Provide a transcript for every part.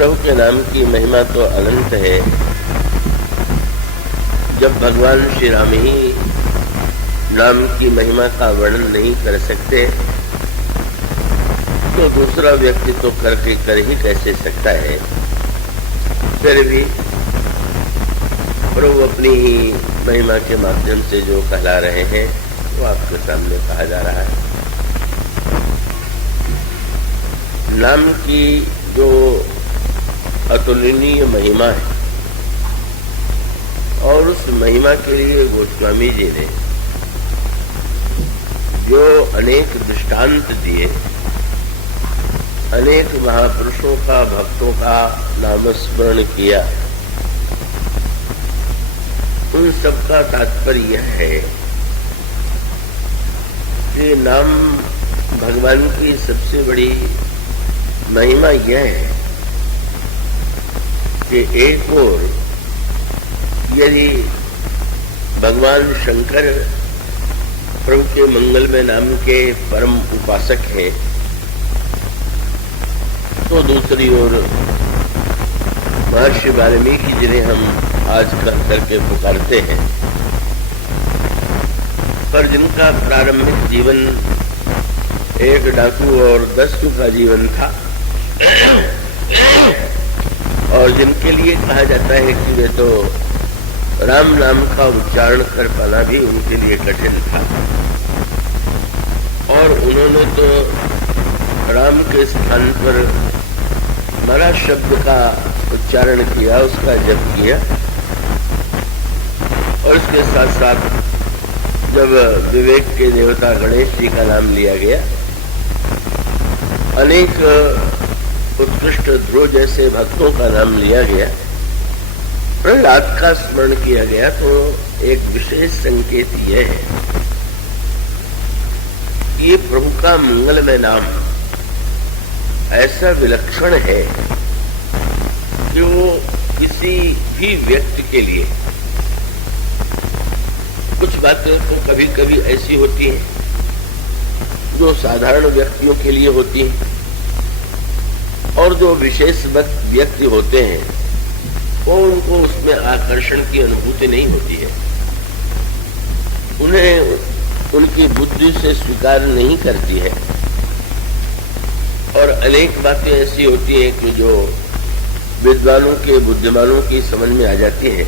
प्रभु के नाम की महिमा तो अनंत है। जब भगवान श्री राम ही नाम की महिमा का वर्णन नहीं कर सकते तो दूसरा व्यक्ति तो कर ही कैसे सकता है। फिर भी प्रभु अपनी ही महिमा के माध्यम से जो कहला रहे हैं वो आपके सामने कहा जा रहा है। नाम की जो अतुलनीय महिमा है और उस महिमा के लिए गोस्वामी जी ने जो अनेक दृष्टांत दिए, अनेक महापुरुषों का, भक्तों का नामस्मरण किया, उन सबका तात्पर्य यह है कि नाम भगवान की सबसे बड़ी महिमा यह है कि एक ओर यदि भगवान शंकर प्रभु के मंगलमय नाम के परम उपासक हैं तो दूसरी ओर महर्षि वाल्मीकि जिन्हें हम आज करके पुकारते हैं, पर जिनका प्रारंभिक जीवन एक डाकू और दस्यु का जीवन था और जिनके लिए कहा जाता है कि वे तो राम नाम का उच्चारण कर पाना भी उनके लिए कठिन था और उन्होंने तो राम के स्थान पर मरा शब्द का उच्चारण किया, उसका जप किया और उसके साथ साथ जब विवेक के देवता गणेश जी का नाम लिया गया, अनेक उत्कृष्ट ध्रुव जैसे भक्तों का नाम लिया गया, प्रहलाद का स्मरण किया गया, तो एक विशेष संकेत यह है ये प्रभु का मंगलमय नाम ऐसा विलक्षण है कि वो किसी भी व्यक्ति के लिए, कुछ बातें तो कभी कभी ऐसी होती हैं जो साधारण व्यक्तियों के लिए होती हैं और जो विशेष व्यक्ति होते हैं वो उनको उसमें आकर्षण की अनुभूति नहीं होती है, उन्हें उनकी बुद्धि से स्वीकार नहीं करती है। और अनेक बातें ऐसी होती हैं कि जो विद्वानों के, बुद्धिमानों की समझ में आ जाती है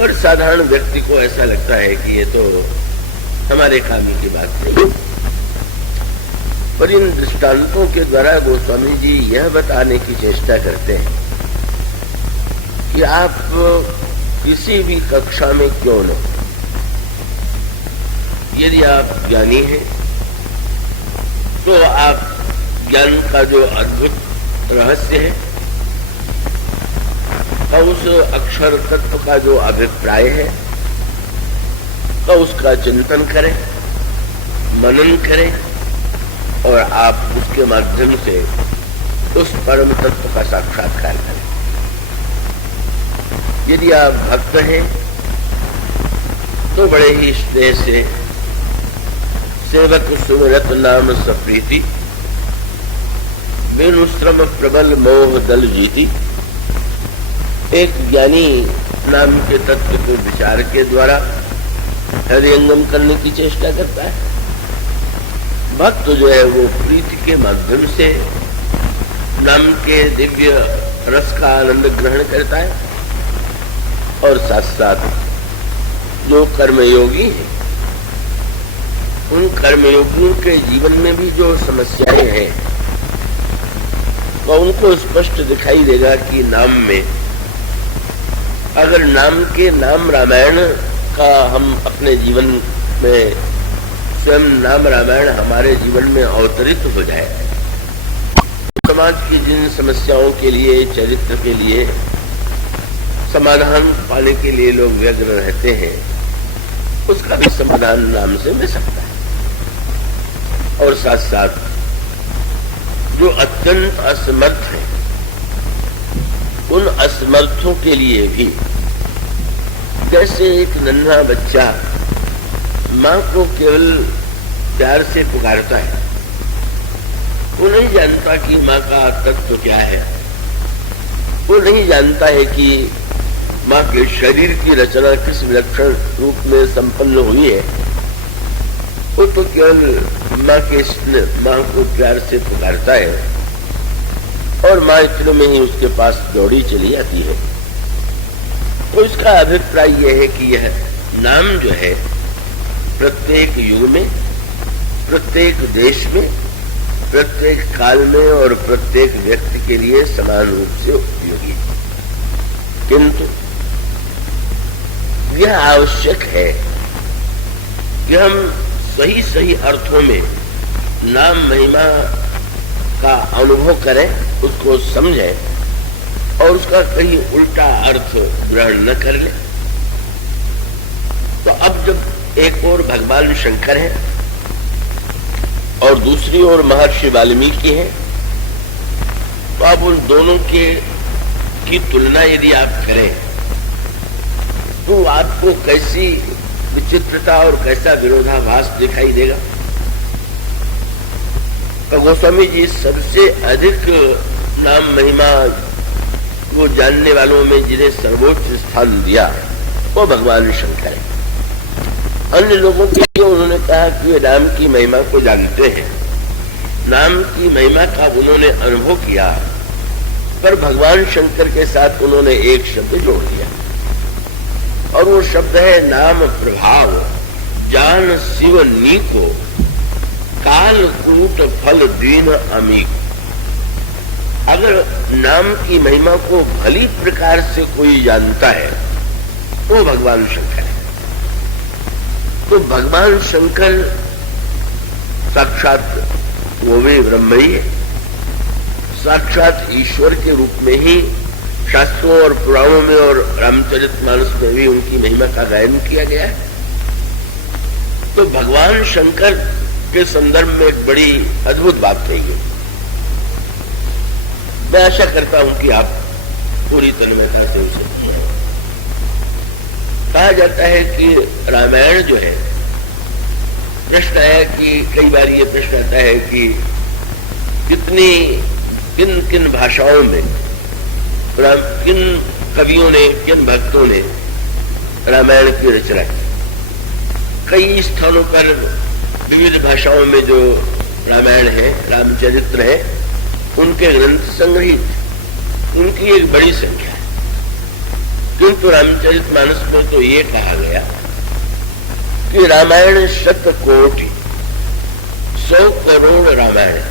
और साधारण व्यक्ति को ऐसा लगता है कि ये तो हमारे कामी की बात नहीं। पर इन दृष्टांतों के द्वारा गोस्वामी जी यह बताने की चेष्टा करते हैं कि आप किसी भी कक्षा में क्यों न, यदि आप ज्ञानी हैं तो आप ज्ञान का जो अद्भुत रहस्य है का उस अक्षर तत्व का जो अभिप्राय है का उसका चिंतन करें, मनन करें और आप उसके माध्यम से उस परम तत्व का साक्षात्कार करें। यदि आप भक्त हैं तो बड़े ही स्नेह से सेवक सुमिरत नाम सप्रीति, बिनु श्रम प्रबल मोह दल जीती, एक ज्ञानी नाम के तत्व के विचार के द्वारा हृदयंगम करने की चेष्टा करता है। भक्त जो है वो प्रीति के माध्यम से नाम के दिव्य रस का आनंद ग्रहण करता है और साथ साथ जो कर्मयोगी हैं उन कर्मयोगियों के जीवन में भी जो समस्याएं हैं वो उनको स्पष्ट दिखाई देगा कि नाम में, अगर नाम के नाम रामायण का हम अपने जीवन में स्वयं नाम रामायण हमारे जीवन में अवतरित हो जाए, समाज की जिन समस्याओं के लिए, चरित्र के लिए समाधान पाने के लिए लोग व्यग्र रहते हैं, उसका भी समाधान नाम से मिल सकता है। और साथ साथ जो अत्यंत असमर्थ है उन असमर्थों के लिए भी, जैसे एक नन्हा बच्चा मां को केवल प्यार से पुकारता है, वो नहीं जानता कि माँ का तत्व क्या है, वो नहीं जानता है कि माँ के शरीर की रचना किस विलक्षण रूप में संपन्न हुई है। वो तो केवल माँ को प्यार से पुकारता है और माँ इतने में ही उसके पास दौड़ी चली आती है। तो इसका अभिप्राय यह है कि यह नाम जो है प्रत्येक युग में, प्रत्येक देश में, प्रत्येक काल में और प्रत्येक व्यक्ति के लिए समान रूप से उपयोगी है। किंतु यह आवश्यक है कि हम सही सही अर्थों में नाम महिमा का अनुभव करें, उसको समझें और उसका कहीं उल्टा अर्थ ग्रहण न कर ले। तो अब जब एक ओर भगवान शंकर है और दूसरी ओर महर्षि वाल्मीकि है, तो अब उन दोनों की तुलना यदि आप करें तो आपको कैसी विचित्रता और कैसा विरोधाभास दिखाई देगा। तो गोस्वामी जी सबसे अधिक नाम महिमा को जानने वालों में जिन्हें सर्वोच्च स्थान दिया वो भगवान शंकर है। अन्य लोगों के लिए उन्होंने कहा कि वे नाम की महिमा को जानते हैं, नाम की महिमा का उन्होंने अनुभव किया, पर भगवान शंकर के साथ उन्होंने एक शब्द जोड़ दिया और वो शब्द है नाम प्रभाव जान शिव नीको काल कूट फल दीन अमीक। अगर नाम की महिमा को भली प्रकार से कोई जानता है तो भगवान शंकर है। तो भगवान शंकर साक्षात वो भी ब्रह्म ही है, साक्षात ईश्वर के रूप में ही शास्त्रों और पुराणों में और रामचरितमानस में भी उनकी महिमा का गायन किया गया है। तो भगवान शंकर के संदर्भ में एक बड़ी अद्भुत बात कही है। मैं आशा करता हूं कि आप पूरी तन्मयता से उसे सुनें। कहा जाता है कि रामायण जो है, प्रश्न आया कि कई बार ये प्रश्न आता है कि किन किन भाषाओं में, किन कवियों ने, किन भक्तों ने रामायण की रचना की। कई स्थानों पर विविध भाषाओं में जो रामायण है, रामचरित्र है, उनके ग्रंथ संग्रहित, उनकी एक बड़ी संख्या है। किंतु रामचरितमानस में तो ये कहा गया कि रामायण 100 कोटि, 100 करोड़ रामायण है।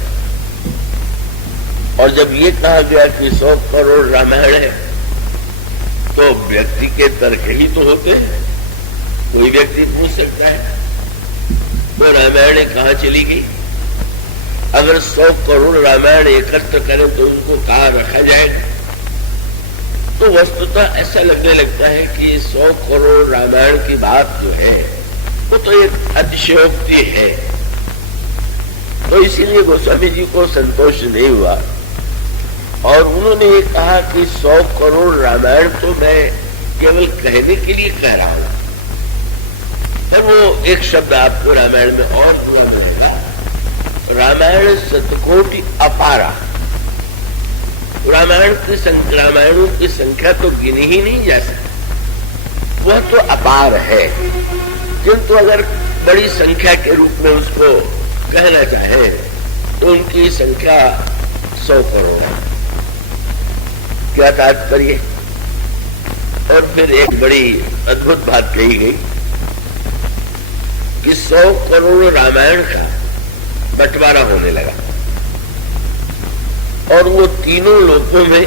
और जब ये कहा गया कि 100 करोड़ रामायण है तो व्यक्ति के तर्क ही तो होते हैं। कोई व्यक्ति पूछ सकता है तो रामायण कहाँ चली गई? अगर 100 करोड़ रामायण एकत्र करें तो उनको कहाँ रखा जाएगा? तो वस्तुतः ऐसा लगने लगता है कि 100 करोड़ रामायण की बात जो है वो तो एक अतिशयोक्ति है। तो इसीलिए गोस्वामी जी को संतोष नहीं हुआ और उन्होंने ये कहा कि 100 करोड़ रामायण तो मैं केवल कहने के लिए कह रहा हूं, पर वो एक शब्द आपको रामायण में और पूरा मिलेगा, रामायण 100 अपारा। रामायणों की संख्या तो गिनी ही नहीं जा सकती, वह तो अपार है। किंतु अगर बड़ी संख्या के रूप में उसको कहना चाहे तो उनकी संख्या 100 करोड़ है। क्या तात्पर्य? और फिर एक बड़ी अद्भुत बात कही गई कि 100 करोड़ रामायण का बंटवारा होने लगा और वो तीनों लोकों में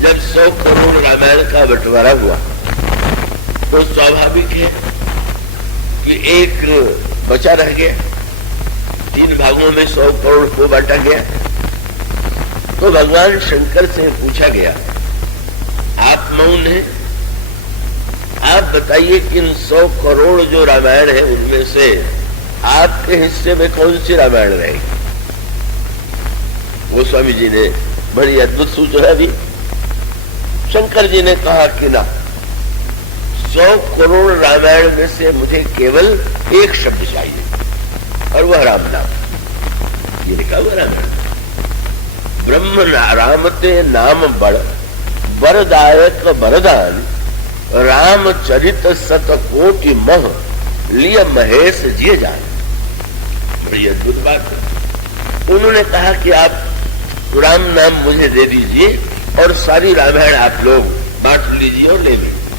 जब 100 करोड़ रामायण का बंटवारा हुआ तो स्वाभाविक है कि एक बचा रह गया, 3 भागों में 100 करोड़ को बांटा गया। तो भगवान शंकर से पूछा गया, आप मौन हैं, आप बताइए कि इन 100 करोड़ जो रामायण है उनमें से आपके हिस्से में कौन सी रामायण रहेगी? वो स्वामी जी ने बड़ी अद्भुत सूचना दी। शंकर जी ने कहा कि ना, 100 करोड़ रामायण में से मुझे केवल एक शब्द चाहिए और वह राम नाम। ये लिखा हुआ रामायण। ब्रह्म रामते नाम बड़ बरदायक बरदान रामचरित सत कोटि मह लिय महेश जिए जान। बड़ी अद्भुत बात है। उन्होंने कहा कि आप राम नाम मुझे दे दीजिए और सारी रामायण आप लोग बांट लीजिए और ले लीजिए।